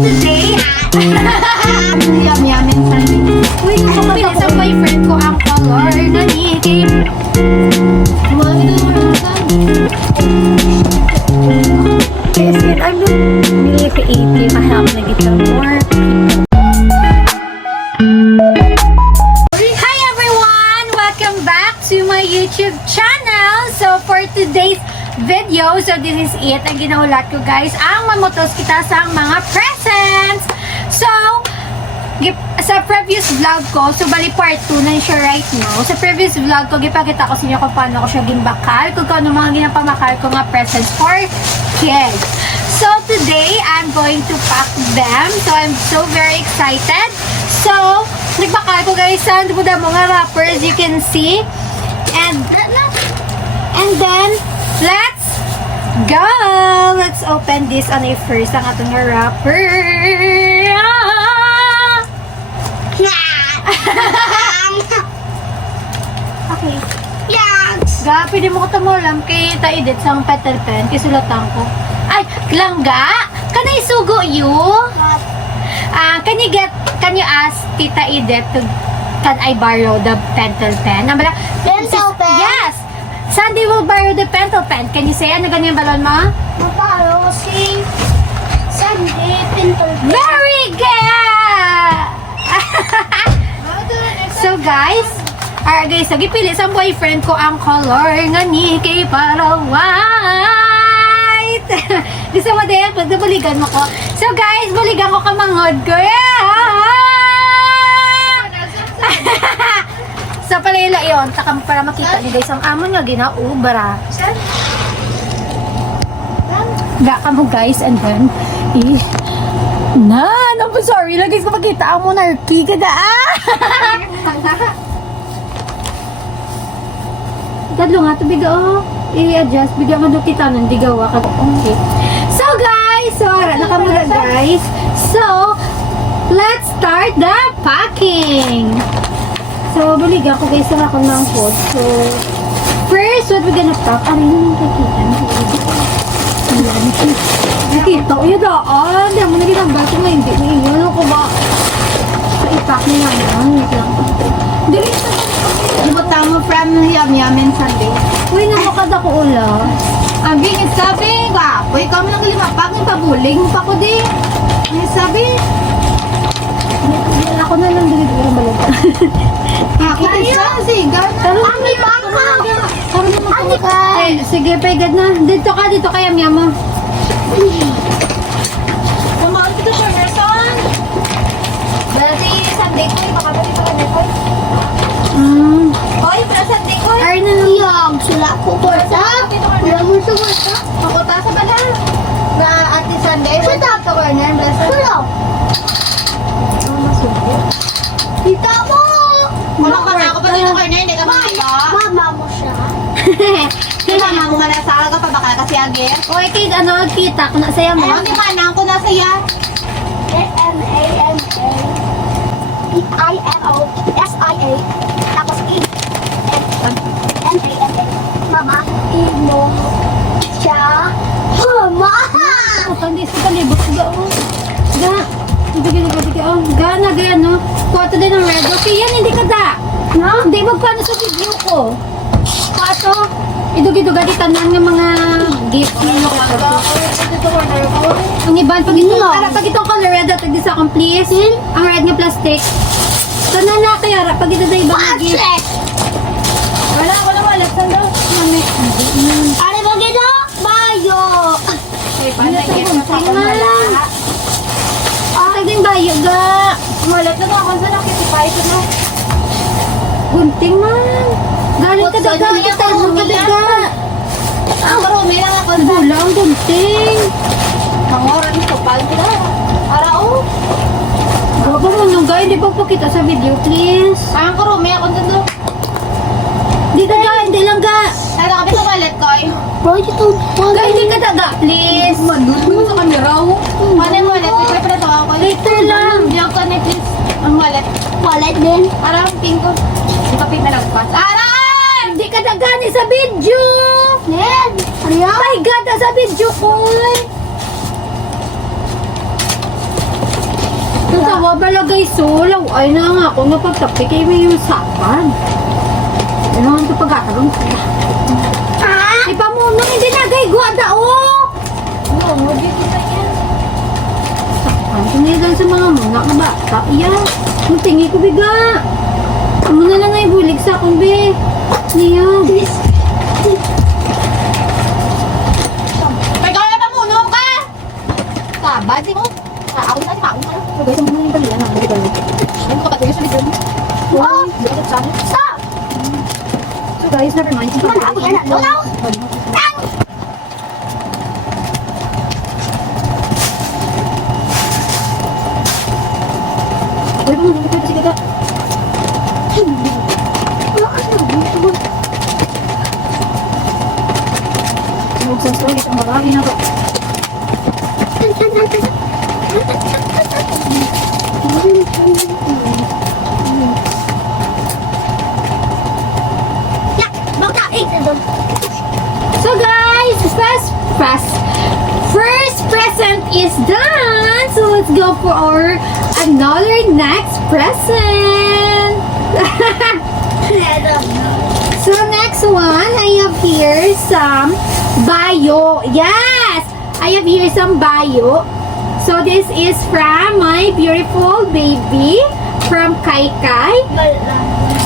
today, yum-yum and Sunday. Uy, nakapili sa boyfriend ko ang color na niki. Kasi ano, really creative. I have na get more people. Hi everyone! Welcome back to my YouTube channel. So for today's video, so this is it. Ang ginaulat ko guys, ang mamutos kita sa mga presents. So, sa previous vlog ko, so bali part 2 na siya right now. Sa previous vlog ko, gipakita ko sa inyo kung paano ko siya gimbakal, kung ano mga ginapamakal ko nga presents for kids. So today, I'm going to pack them. So I'm so very excited. So, nagbakal ko guys sa mga wrappers, you can see. And then, let's go! Let's open this on a first ang atong wrapper. Okay. Ga, pwede mo ko tumulam kay ta-edit sa Peter Pen, kay sulatan ko. Ay, langga! Kanay sugo you? Can you ask Tita Edith to, can I borrow the pencil pen? Pencil pen? Yes! Sandy will borrow the pencil pen. Can you say, ano ganyan balon mo? Maparo si Sandy pencil pen. Very good! So guys, so gipili sa boyfriend ko ang color nga niki para white. Gusto mo din? Pag nabuligan mo ko. So guys, buligan ko kamangod ko. So palila yun, takam para makita niyo guys ang amon nga ginaubara. Ga ka mo guys, and then I'm sorry lang guys, kung makita ang monarchy ka na. Dadlo nga ito, biga i-adjust, biga mo doon kita ng digawa ka. Okay. So guys, nakamula guys. So, let's start the packing. So, buligan ko guys sa akong ng food. So, first, what we're gonna pack? Ano yung nakikita? Nakita ko yun daan. Hindi mo naginambal ko ngayon. Hindi mo ano ko ba? So, i-pack mo nga yan. Wait lang. Dili ito. Di ba tama from yum-yum and Sunday? Uy, namakad ako ula. Ang bingit sabi nga. Uy, kami lang limapak. Yung pabuling pa ko di. Ang sabi. Ako na lang dili ang balot. Ako isa. Sige. Ang ibang ka. Sige, pagod na. Dito ka yum-yum mo. Kumain kita siya, Gerson. Dati Sunday ko, pakabali pa kami ko. Oy, para Sunday ko. Ay, nangyayag sila ko. Kursa? Wala mo sa kursa? Ako ta sa bala. Na ati Sunday. Shut up! Sa corner, bless her. Hello. Tita mo! Wala ka na ako pa dito corner, hindi ka makaya. Mama mo siya. Mama mo nga nasa aga pa baka kasi agir. Oy, kid, kita ko na saya mo. Hindi manang ko na saya. S-M-A-N-A I-N-O-S-I-A tapos E-N-A-N-A Mama, imo siya. Mama! Hindi sa kalibot ko ga. Ga na gaya no. Kuwato din ang red. Okay yan, hindi ka da. No? Hindi magpaano sa video ko. Kuwato. Idug-idug ati tanan ng mga gift ninyo ko. Ang iban pag itong color red at sa akong please. Ang red nga plastic. Tanan na kaya pag ito na ibang gift. Wala ko na wala. Saan daw? Ano ba gito? Bayo! Okay, paano i-get na sa akong wala? Okay din bayo ga. Walat na ako sa nakitipay ko na. Gunting man. Galing ka daga. Itarong ka daga. Ang marumi lang ako sa Bulang, gunting. mga oras ito. Paano ko na? Arao? Gaba mo nung ga. Hindi pa pakita sa video, please. Ang karumi ako sa doon. Hindi ka ga. Hindi lang ga. Tara kami sa wallet ko eh. Bro, ito. Ga, hindi ka daga, please. Manun mo sa kamera oh. Paano yung wallet? Ito pa ito ako. Later lang. Diyan ka na please. Ang wallet. Wallet din. Arang pink ko. Hindi pa pink na nagpas. Aray! Hindi ka daga ni sa video. Ned! Oh my God, sa video ko. Natawa pala guys, sulaw. Ay na nga ako napagtapi kayo may yung sapan. Ano ang ito pag-atagang sila? Ay pamunong, hindi na gay guwada oh! Oo, dito na yan. Sapan, tinidan sa mga muna ka bata. Iya, magtingi ko biga. Amo na lang ay bulig sa akong be. Niya. May kaya pa muno ka! Sabad, di mo. Ako na, maong ka. So guys, ang mga yung balila na. Ano ka pa tayo sa video mo? Wow! Di ka sabi. Stop! So guys, never mind. Ano, ako yan na. Ano? Uy, kung hindi pwede si Gaga. Sinugsan sa ulit ang bagay na ba? So guys, first present is done. So let's go for our another next present. So next one, I have here some bio. Yes, I have here some bio. So this is from my beautiful baby from Kai Kai.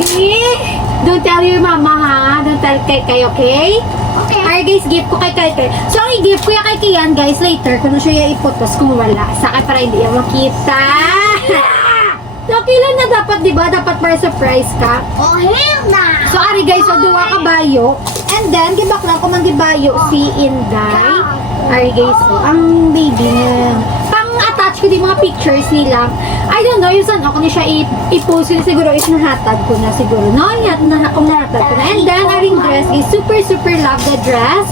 Eh, don't tell your mama ha. Don't tell Kai Kai, okay? Okay. Alright guys, gift ko kay Kai Kai. So ang i-gift ko yung kay Kian guys later kung ano siya iputos kung wala. Saka para hindi niya makita. So kailan na dapat, di ba? Dapat para surprise ka. Oh, hell na! So ari guys, so duwa ka bayo. And then, gibak lang ko mang gibayo si Inday. Ari guys, so ang baby niya. Pang-attach ko din mga pictures nila. I don't know, yung saan ako na siya i-post yun siguro is nahatag ko na siguro. No, yan, kung nahatag ko na. And then, aring dress is super love the dress.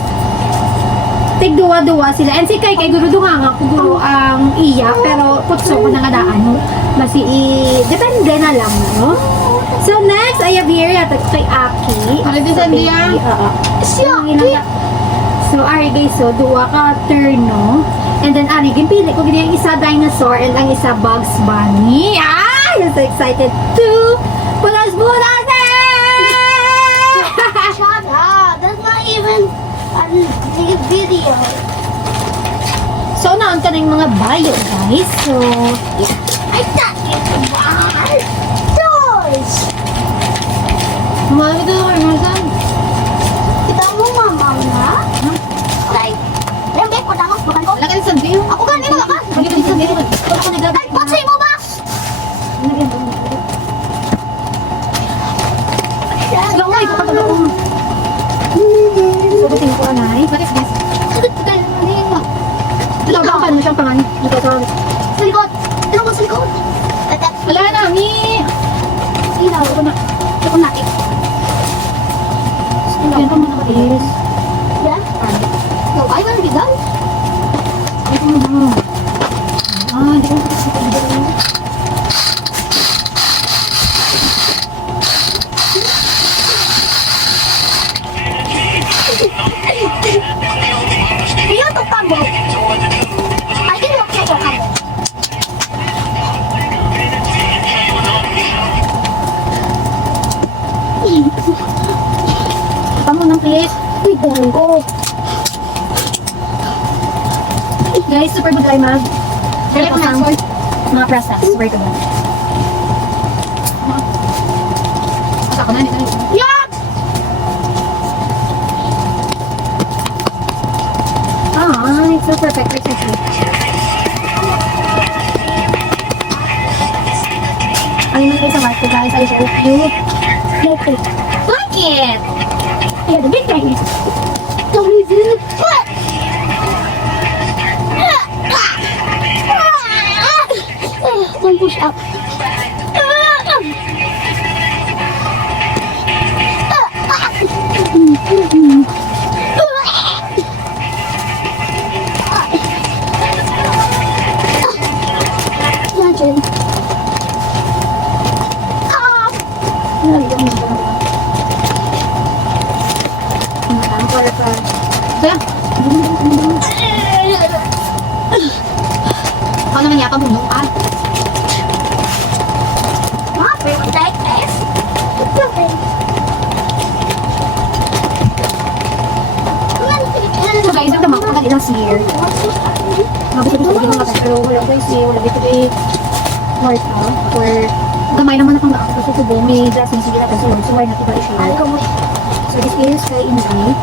Tigduwa-duwa sila. And si Kai Kai, guro nga guro ang iya. Pero, putso ko na nga daan. Basi depende na lang, no? So, next, I have here yata kay Aki. Ano din sa India? Siya, so, ari guys, so, duwa ka terno. And then, ari, gimpili ko ganyan yung isa dinosaur and ang isa Bugs Bunny. Ah! I'm so excited to bulas-bulas Shut up! That's not even a video. So, naon ka na yung mga bio, guys. So, I thought you could buy toys. mga ito na kayo, Kita mo, mama na? Like, yung bag ko, tama, bukan ko. Lagay sa video. Ako ka, hindi mo ka. Lagay sa video. Ako nagagawin. Ay, patsay mo ba? Sige, ako, ikaw ka ako. So, bating ko, anay. What is this? Ito ba paano siyang pangan? Ito sa... Sa likod. Ito mo sa likod. Wala na, mi! Ilaw. Ito natin. Yan pa mga is... Yan. No, I wanna be done. Ito mo. Ah, hindi ko kasi ito. Ayaw to tabo. I didn't want to tabo. Tama ng please. Tignan ko. Guys, super good ay mag. Kaya ko na, sorry. Mga process. Super good. Asa ko na, dito na. Yan! Ah, it's so perfect. Exactly. Ano na kayo sa mark ko guys? I hope you like it. Like it! Yeah, the big thing is Don't listen. What? Don't push up. Imagine. Ako naman yata bundong. Ah, last year. Mabisa dito hindi mga pero wala guys eh. Wala dito eh. Work or gamay naman akong daan kasi subo. May dressing sige na kasi so why not iba i-share. So this is kay Inday.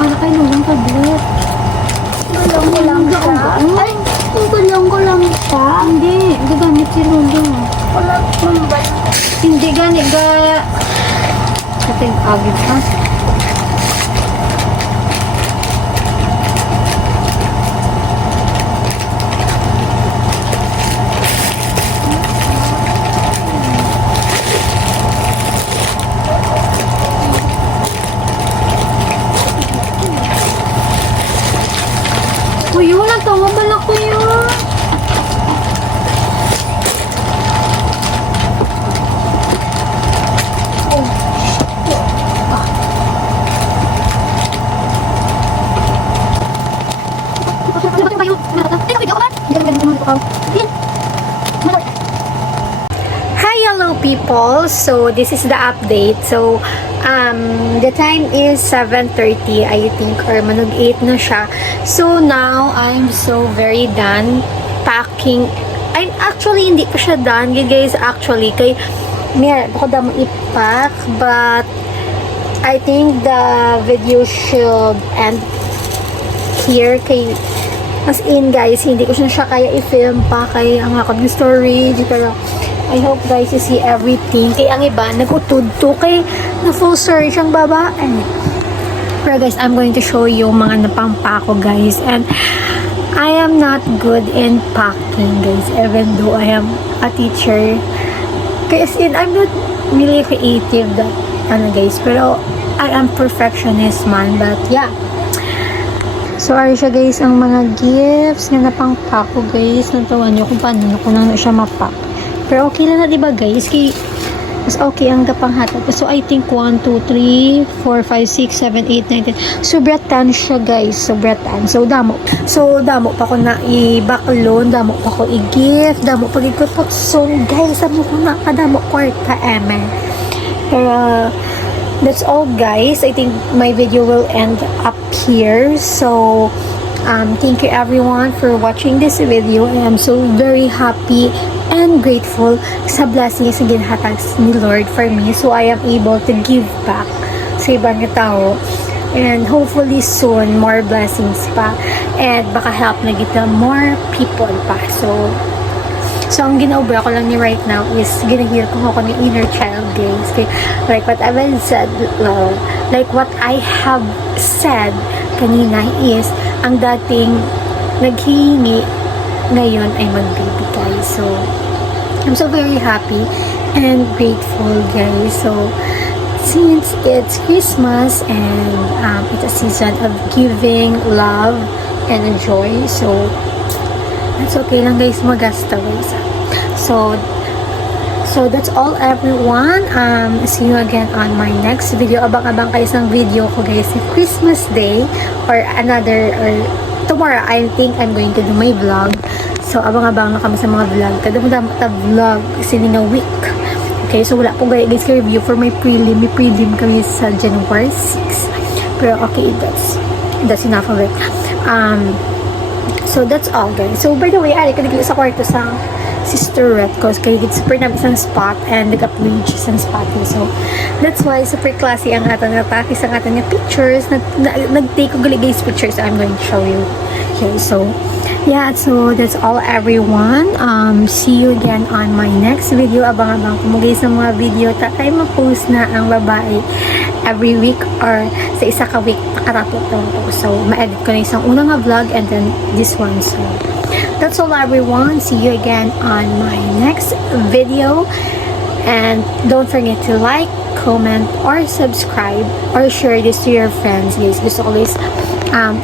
Para kayo lang tablet. Gulang ko lang siya. Ay, gulang ko lang siya. Hindi gamit si Lolo. Wala kong ba? Hindi gani ga kating agad ka. Kuya, natawa ba na kuya? Hi, hello people. So this is the update. So the time is 7:30 I think or manug 8 na siya. So now I'm so very done packing. I'm actually hindi pa siya done, guys, actually kay may ako daw i-pack but I think the video should end here kay as in guys, hindi ko siya kaya i-film pa kay ang lakad ng storage pero I hope guys you see everything kay ang iba nag-utod to kay na full storage ang babae pero guys I'm going to show you mga napampa ko guys and I am not good in packing, guys, even though I am a teacher. Kasi I'm not really creative that, guys, pero I am perfectionist man, but yeah. So, ari siya, guys, ang mga gifts nga napang-pack ko, guys. Natawan nyo kung paano ko na siya mapack. Pero okay lang na, diba, guys? Kaya, mas okay ang gapanghatag. So, I think 1, 2, 3, 4, 5, 6, 7, 8, 9, 10. Sobratan siya, guys. Sobratan. So, damo. Damo pa ko na i-backloan. Damo pa ko i-gift. Damo pa ikot. So, guys, damo ko na kadamo kwarta, Pero, that's all, guys. I think my video will end up here. So, thank you everyone for watching this video. I am so very happy and grateful sa blessings na ginhatag ni Lord for me. So, I am able to give back sa ibang tao. And hopefully soon, more blessings pa. And baka help na kita more people pa. So, ang ginaubra ko lang ni right now is ginahil ko ako ng inner child, guys. Okay? Like what I have said kanina is, ang dating naghihingi, ngayon ay magbibigay. So, I'm so very happy and grateful, guys. So, since it's Christmas and it's a season of giving, love, and joy, so, it's okay lang, guys, magasta, guys. So that's all, everyone. See you again on my next video. Abang-abang kayo sa video ko, guys, sa Christmas Day or tomorrow. I think I'm going to do my vlog. So abang-abang na kami sa mga vlog. Kadamdam ta vlog sininga week. Okay, so wala po, guys, ka review for my prelim. May prelim kami sa January 6. Pero okay, that's enough of it. So that's all, guys. So by the way, ari ka sa kwarto sa Sister Red ko kaya super namin isang spot and nag-upload siya isang spot niya. So that's why super classy ang aton nga pakis ang aton nga pictures. Nag-take ko gali, guys, pictures. I'm going to show you here. So yeah, so that's all, everyone. See you again on my next video. Abang-abang ko mo, guys, ng mga video tatay ma-post na ang babae every week or sa isa ka week nakaratot ko. So ma-edit ko na isang unang nga vlog and then this one. So that's all, everyone. See you again on my next video. And don't forget to like, comment, or subscribe, or share this to your friends, guys. Gusto ko, guys,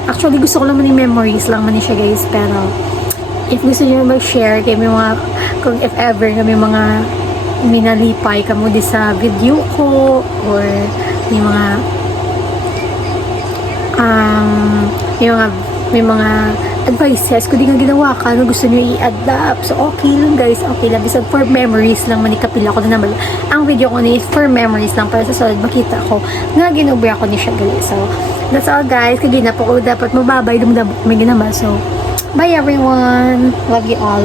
actually gusto ko lang man yung memories lang man siya, guys. Pero if gusto niyo mag-share kay may mga, kung if ever na may mga minalipay ka mo di sa video ko, or may mga advices kung di nga ginawa ka na gusto nyo i-adapt. So, okay lang, guys. Okay lang. Bisag for memories lang, manikapila ko na naman. Ang video ko ni for memories lang para sa solid makita ko na ginubra ko ni siya, guys. So, that's all, guys. Kagina po ko dapat mababay, dumdabok may ginama. So, bye, everyone. Love you all.